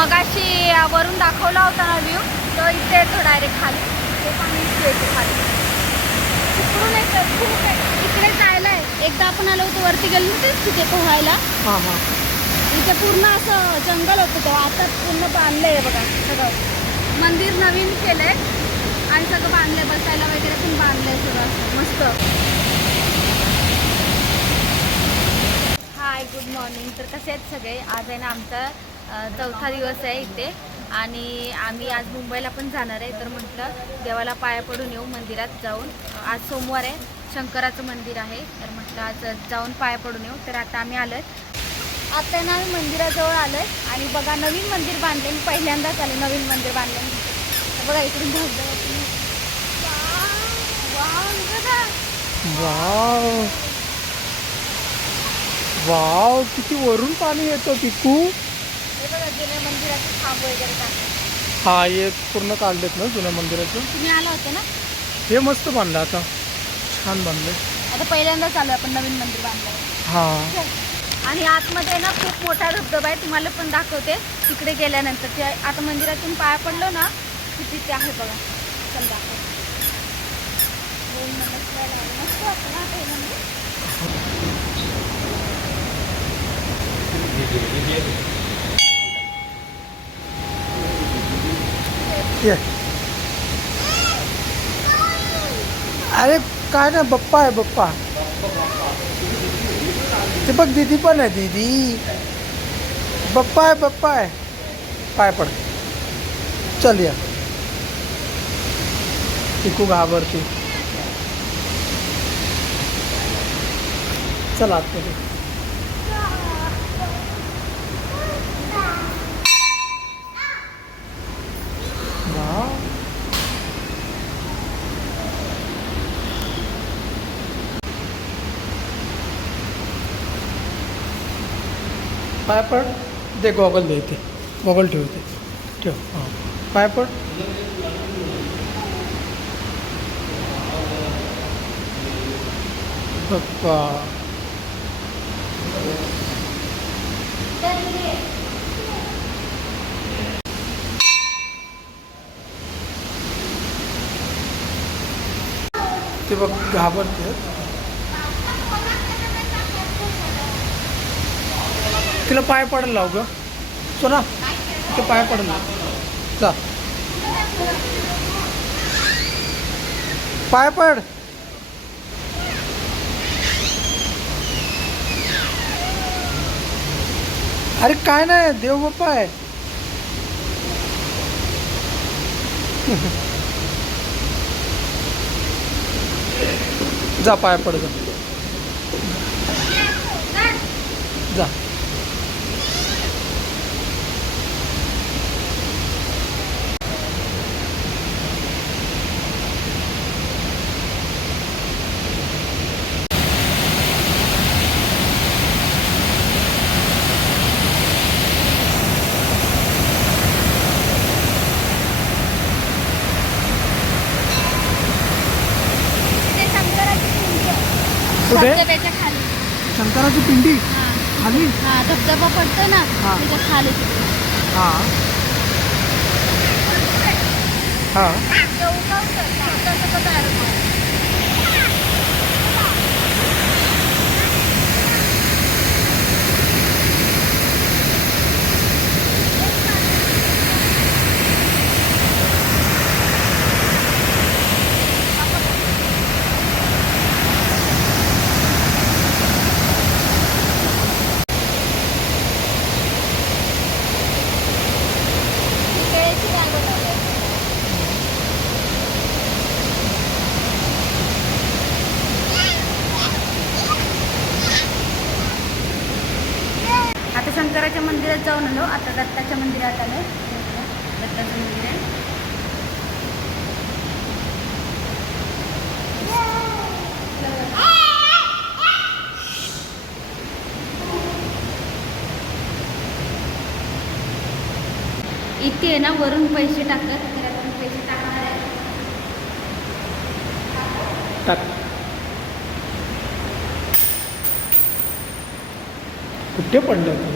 मगाशी वरून दाखवला होता ना व्ह्यू तो इथे येतो डायरेक्ट खाली. ते पाणी इथे येतो खाली. तिकडून येतं खूप आहे. इकडे जायला आहे. एकदा आपण आलो होतो वरती गेलो नव्हते तिथे पोहायला. हां हां. इथे पूर्ण असं जंगल होतं तेव्हा. आता पूर्ण बांधलंय हे बघा सगळं. मंदिर नवीन केलंय. आणि सगळं बांधलंय बसायला वगैरे पण बांधलंय सगळं असं मस्त. हाय गुड मॉर्निंग तर कसे आहेत सगळे? आज आहे ना आमचा चौथा दिवस आहे इथे. आणि आम्ही आज मुंबईला पण जाणार आहे. तर म्हटलं देवाला पाया पडून येऊ मंदिरात जाऊन. आज सोमवार आहे. शंकराचं मंदिर आहे. तर म्हटलं आज जाऊन पाया पडून येऊ. तर आता आम्ही आलो आता ना आम्ही मंदिराजवळ आलोय. आणि बघा नवीन मंदिर बांधले मी पहिल्यांदाच आले नवीन मंदिर बांधले बघा इकडून धबधबा वाव, वाव. वाव किती वरून पाणी येतं पिकू. हे बघा जुन्या मंदिराचे खांब वगैरे टाकले हा हे पूर्ण काढलेत ना जुन्या मंदिराचं. तुम्ही आला होता ना? हे मस्त बांधलं आता. छान बांधलंय. आता पहिल्यांदाच आलो आपण नवीन मंदिर बांधलं हा. आणि आतमध्ये ना खूप मोठा धबधबा आहे तुम्हाला पण दाखवते. तिकडे गेल्यानंतर ते आता मंदिरातून पाया पडलो ना की तिथे आहे बघा. चल दाखव. ओम नमः शिवाय लावलं. मस्त वाटतं ना आता हे मंदिर ये। अरे काय ना बप्पा आहे बप्पा. ते बघ दीदी पण आहे दीदी. बप्पा आहे बप्पा आहे. पाय पड. चल या. ती खूप घाबरते. चल आतमध्ये. पाय पड दे गॉगल दे इथे गॉगल ठेव इथे ठेव हां. पाय पड पप्पा ते बघ घाबरते. तिला पाय पडायला लाव ग. सोना तिथे पाय पडायला लाव. जा. पाय पड. अरे काय नाही देव बाप्पा आहे. जा पाय पड जा जा. कुठे? धबधब्याच्या खाली. शंकराची पिंडी? हा. खाली? हा धबधबा पडतो ना हा. त्याच्याखाली. हां. हां. तयार आता शंकराच्या मंदिरात जाऊन आलो. आता दत्ताच्या मंदिरात आलो. दत्ताचं मंदिर आहे. इथे आहे ना वरून पैसे टाकतात तर आपण पैसे टाकणार आहे टाक कुठे पडलं तू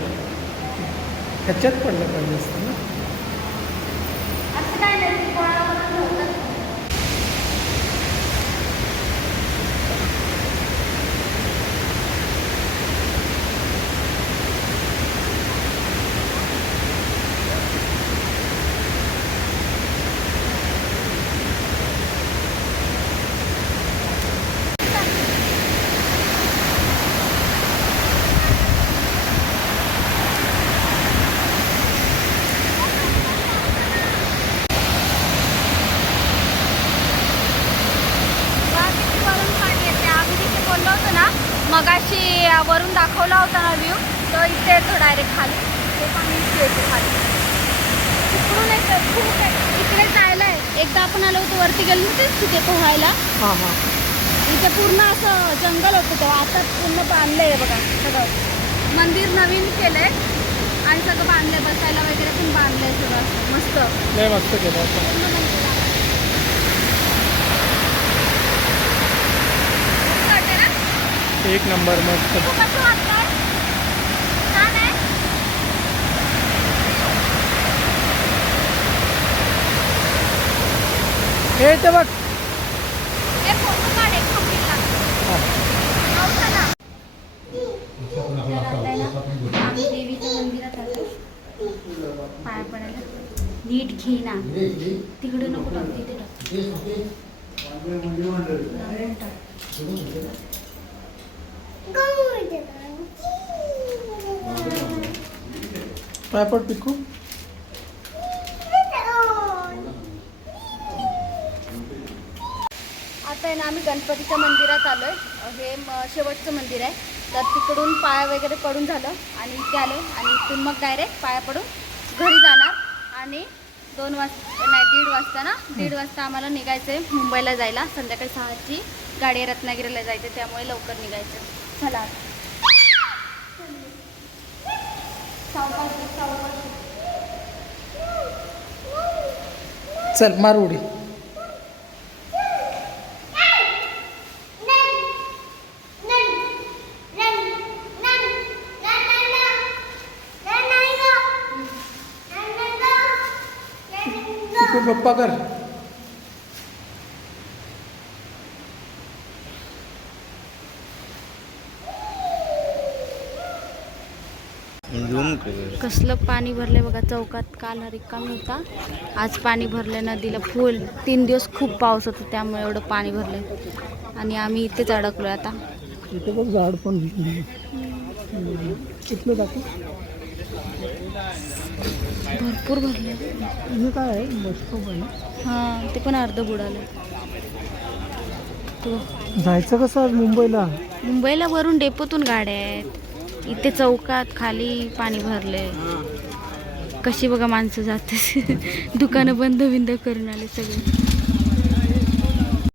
ह्याच्यात पडलं पाहिजे असतं ना. दाखवला होता ना व्ह्यू तो इथे येतो डायरेक्ट खाली. ते पण इथे येतो खाली. तिकडून येतं खूप आहे इकडे जायला आहे. एकदा आपण आलो होतो वरती गेलो होतेच तिथे पोहायला. हां हां. इथे पूर्ण असं जंगल होतं तेव्हा आता पूर्ण बांधलंय आहे बघा सगळं. मंदिर नवीन केलंय आणि सगळं बांधलंय बसायला वगैरे पण बांधलंय सगळं. असं मस्त मस्त केलं होतं पूर्ण मंदिरात. मस्त वाटतंय ना? एक नंबर मस्त? हे ते बघ. हां. पाया पडायला. नीट घे ना. तिकडे नको टाकू तिथे टाक. काय पड पिकू? आता आहे ना आम्ही गणपतीच्या मंदिरात आलोय. हे म- शेवटचं मंदिर आहे. तर तिकडून पाया वगैरे पडून झालं आणि इथे आलो आणि इथून मग डायरेक्ट पाया पडून घरी जाणार. आणि दोन वाजता नाही दीड वाजता ना दीड वाजता आम्हाला निघायचं आहे मुंबईला जायला. संध्याकाळी सहाची गाडी रत्नागिरीला जायचं त्यामुळे लवकर निघायचं. चला. चल मार उडी. पप्पा कर. कसलं पाणी भरलंय बघा चौकात काल रिकामी होता. आज पाणी भरलंय नदीला फुल तीन दिवस खूप पाऊस होता त्यामुळे एवढं पाणी भरलंय. आणि आम्ही इथेच अडकलोय आता. इथे बघ झाड पण भरपूर भरलंय. हे काय आहे? मस्त पण हां ते पण अर्ध बुडालं जायचं कसं आज मुंबईला? मुंबईला वरून डेपोतून गाड्या आहेत. इथे चौकात खाली पाणी भरलंय कशी बघा माणसं जाते दुकानं बंद बिंद करून आले सगळे.